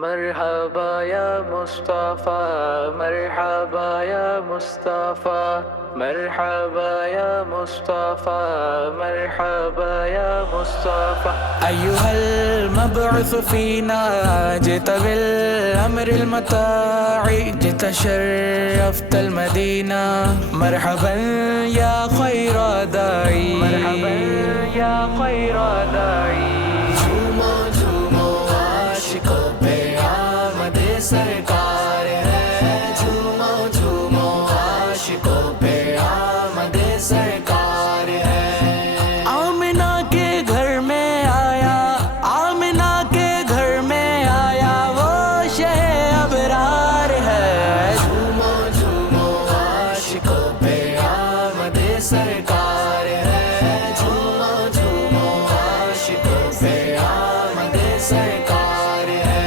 مرحبا یا مصطفیٰ، مرحبا یا مصطفیٰ، مرحبا یا مصطفیٰ، مرحبا یا مصطفیٰ. أيها المبعوث فينا جئت بالأمر المطاع، جئت شرفت المدينة. مرحبا يا خير داعي، مرحبا يا خير داعي. سرکار ہے، جھومو جھومو عاشقوں پہ آمد سرکار ہے. آمنہ کے گھر میں آیا، آمنہ کے گھر میں آیا، وہ شہ ابرار ہے. جھومو جھومو عاشقوں پہ آمد سرکار ہے، جھومو جھومو عاشقوں پہ آمد سرکار ہے.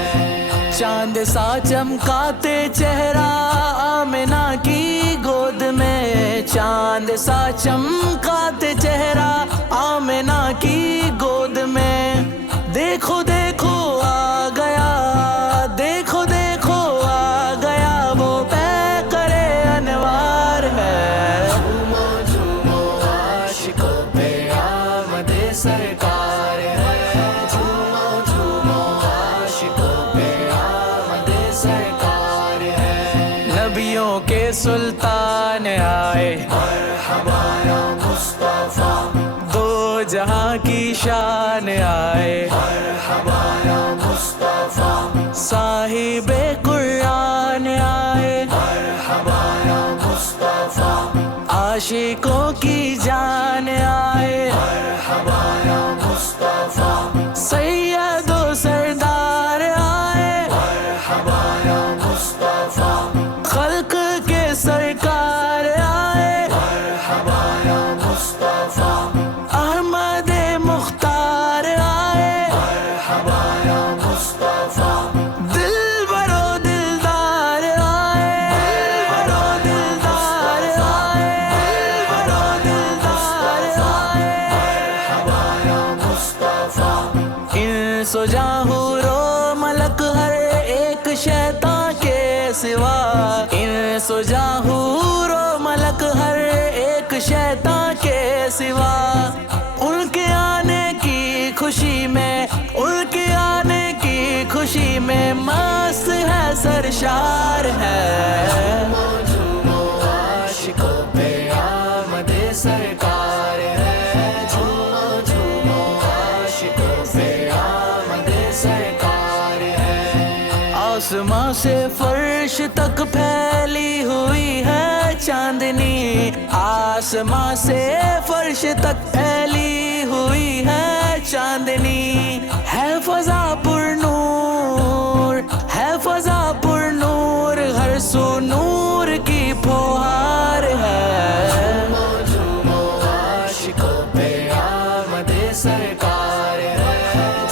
چاند سا چمکاتے چہرہ آمنہ کی گود میں، چاند سا چمکاتے چہرہ آمنہ کی گود میں. دیکھو دیکھو آ گیا، دیکھو دیکھو آ گیا، وہ پیکرِ انوار ہے. جھومو جھومو عاشقوں پہ آمد سرکار ہے، جھومو جھومو عاشقوں پہ آمد سرکار ہے. نبیوں کے سلطان آئے، مرحبا یا مصطفیٰ. دو جہاں کی شان آئے، مرحبا یا مصطفیٰ. صاحب قرآن آئے، مرحبا یا مصطفیٰ. عاشقوں کی جان آئے، مرحبا یا مصطفیٰ. سید و سردار آئے، مرحبا یا مصطفیٰ. خلق کے سرکار آئے، مرحبا یا مصطفیٰ. احمد مختار آئے، مرحبا یا مصطفیٰ. دلبر و دلدار آئے، دلبر و دلدار آئے، دلبر و دلدار آئے، مرحبا یا مصطفیٰ. انس و جاں حور و ملک ہر ایک شیطان کے سوا، انس و جاں حور و ملک ہر ایک شیطان کے سوا. ان کے آنے کی خوشی میں، ان کے آنے کی خوشی میں مست ہے، سرشار ہے. جھومو جھومو عاشقوں پہ آمد سرکار ہے، جھومو جھومو عاشقوں پہ آمد سرکار ہے. آسماں سے فرش تک پھیلی ہوئی ہے چاندنی، آسماں سے فرش تک پھیلی ہوئی ہے چاندنی. ہے فضا پر نور، ہے فضا پر نور، ہر سو نور کی پھوہار ہے. جھومو جھومو عاشقوں پہ آمد سرکار ہے،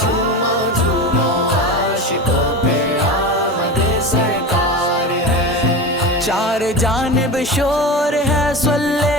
جھومو جھومو عاشقوں پہ آمد سرکار ہے. چار جانب شور ہے، صلی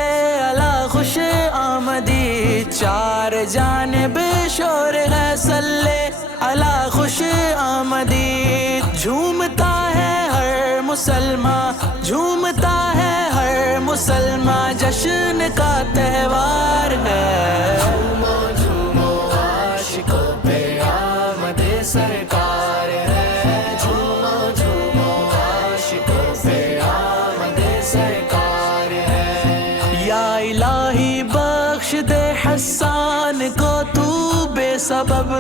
علی خوش آمدی. چار جانب شور ہے، صلی علی خوش آمدی. جھومتا ہے ہر مسلمان، جھومتا ہے ہر مسلمان، جشن کا تہوار ہے. جھومو جھومو عاشقوں پہ آمد سرکار ہے، جھومو جھومو عاشقوں پہ آمد سرکار ہے. یا الہی بخش دے حسان کو تو بے سبب،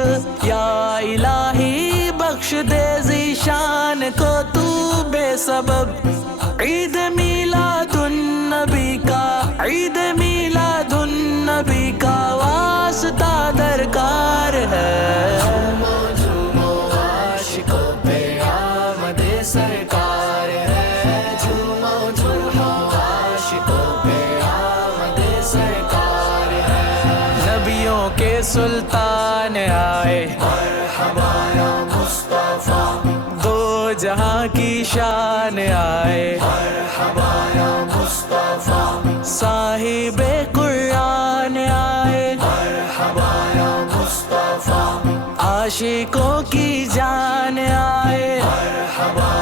یا الہی بخش دے ذیشان کو تو بے سبب. عید میلاد النبی کا، عید میلاد النبی کا واسطہ درکار ہے. جھومو جھومو عاشقوں پہ آمد سرکار ہے، جھومو جھومو عاشقوں پہ آمد سرکار ہے. نبیوں کے سلطان آئے، مرحبا یا مصطفیٰ. دو جہاں کی شان آئے، مرحبا یا مصطفیٰ. صاحب قرآن آئے، مرحبا یا مصطفیٰ. عاشقوں کی جان آئے، مرحبا